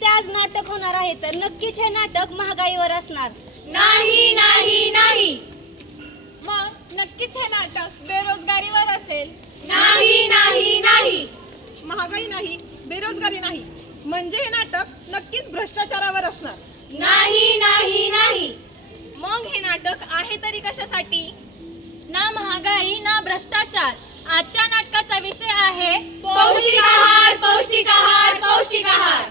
इथे आज नाटक होणार आहे तर नक्कीच हे नाटक महागाईवर असणार. नाही नाही नाही. मग नक्कीच हे नाटक बेरोजगारीवर असेल. नाही नाही नाही. महागाई नाही, बेरोजगारी नाही, म्हणजे हे नाटक नक्कीच भ्रष्टाचारावर असणार. नाही नाही नाही. मग हे नाटक आहे तरी कशासाठी? ना महागाई ना भ्रष्टाचार. आजच्या नाटकाचा विषय आहे पौष्टिक आहार, पौष्टिक आहार, पौष्टिक आहार.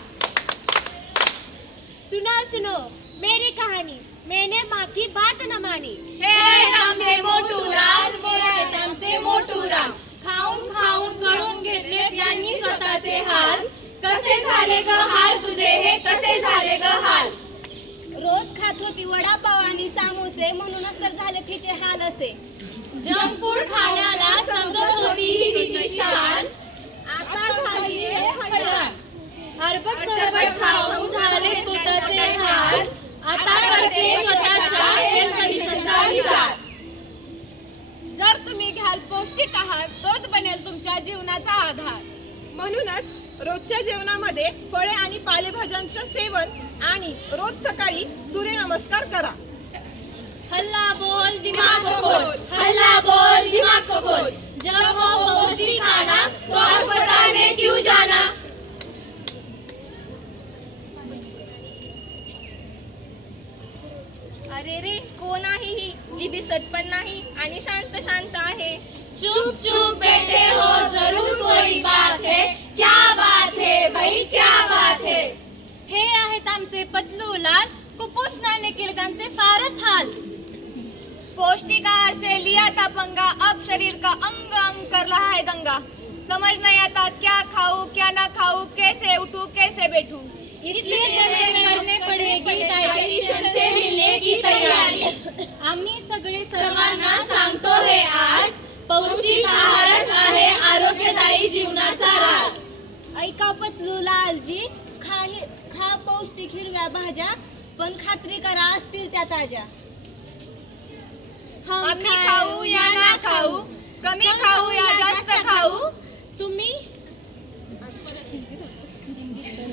सुनो सुनो मेरी कहानी, मैंने माँ की बात न मानी. हे आहेत आमचे मोटू राम, हे आहेत आमचे मोटू राम. खाऊन खाऊन करून घेतलेत यांनी स्वतःचे हाल. कसे झाले ग हाल तुझे हे, कसे झाले ग हाल. रोज खात होती वडापाव आणि समोसे, म्हणूनच तर झाले तिचे हाल असे. जंक फूड खाण्याला समजत होती ही तिची शान. आता झाली हैराण. हरबट चरबट खाऊन झाले पोटाचे हाल. आता करते स्वतःच्या हेल्थ कंडिशनचा विचार. जर तुम्ही घ्याल पौष्टिक आहार तोच बनेल तुमच्या जीवनाचा आधार. म्हणूनच रोजच्या जेवणामध्ये फळे आणि पालेभाज्यांचं सेवन आणि रोज सकाळी सूर्यनमस्कार करा. हल्ला बोल दिमाग को खोल. हल्ला बोल दिमाग को खोल. जब हो पौष्टिक खाना तो अस्पताल में क्यों जाना. अरे रे कोण आहे ही जी दिसत पण नाही आणि शांत शांत आहे. चुप चुप बैठे हो जरूर कोई बात है. क्या बात है भाई, क्या बात है. हे आहेत आमचे पतलू लाल. कुपोषणाने केले त्यांचे फारच हाल. पौष्टिक आहार से लिया था पंगा, अब शरीर का अंग अंग कर रहा है दंगा. समझ नहीं आता क्या खाऊं क्या ना खाऊं, कैसे उठूं कैसे बैठूं. इसलिए हमें करने पडेगी डायटिशियन से मिलने की तयारी. आम्ही सगळे सर्वांना सांगतो हे आज, पौष्टिक आहारच आहे आरोग्यदायी जीवनाचा राज. ऐका पतलू लालजी, खा पौष्टिक हिरव्या भाज्या, पण खात्री करा असतील त्या ताज्या. आम्ही खाऊ या ना खाऊ, कमी खाऊ या जास्त खाऊ, तुम्ही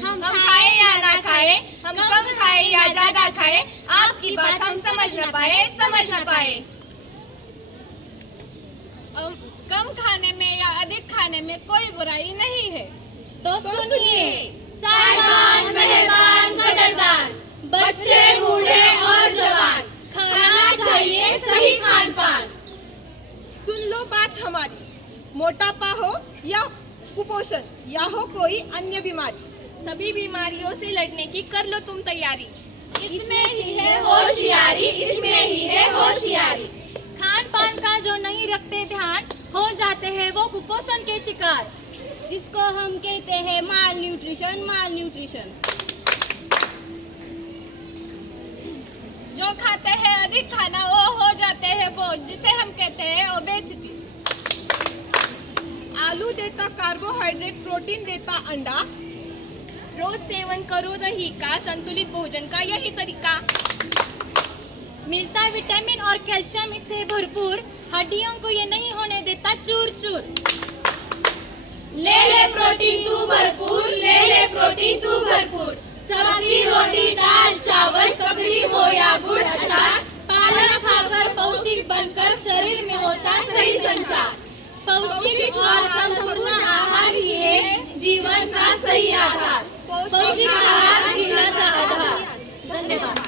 हम खाए या ना खाए, हम कम खाए या ज्यादा खाए, आपकी बात हम समझ न पाए, समझ न पाए. कम खाने में या अधिक खाने में कोई बुराई नहीं है. तो सुनिए साहिबान मेहरबान कदरदान, बच्चे बूढ़े और जवान, खाना चाहिए सही खान पान. सुन लो बात हमारी, मोटापा हो या कुपोषण या हो कोई अन्य बीमारी, सभी बीमारियों से लड़ने की कर लो तुम तैयारी. इसमें ही है होशियारी, इसमें ही है होशियारी. खान पान का जो नहीं रखते ध्यान, हो जाते हैं वो कुपोषण के शिकार. जिसको हम कहते हैं माल न्यूट्रिशन, माल न्यूट्रिशन. जो खाते हैं अधिक खाना वो हो जाते हैं बोझ, जिसे हम कहते हैं ओबेसिटी. आलू देता कार्बोहाइड्रेट, प्रोटीन देता अंडा, रोज सेवन करो दही का, संतुलित भोजन का यही तरीका. मिलता है विटामिन और कैल्शियम इससे भरपूर. हड्डियों को ये नहीं होने देता चूर चूर. ले ले प्रोटीन तू भरपूर, ले ले प्रोटीन तू भरपूर. सब्जी रोटी दाल चावल, ककड़ी हो या गुड़ अचार, पालक खाकर पौष्टिक बनकर शरीर में होता सही संचार. पौष्टिक और संपूर्ण आहार ही है जीवन का सही आधार. पौष्टिक आहार जीवनाचा आधार. धन्यवाद.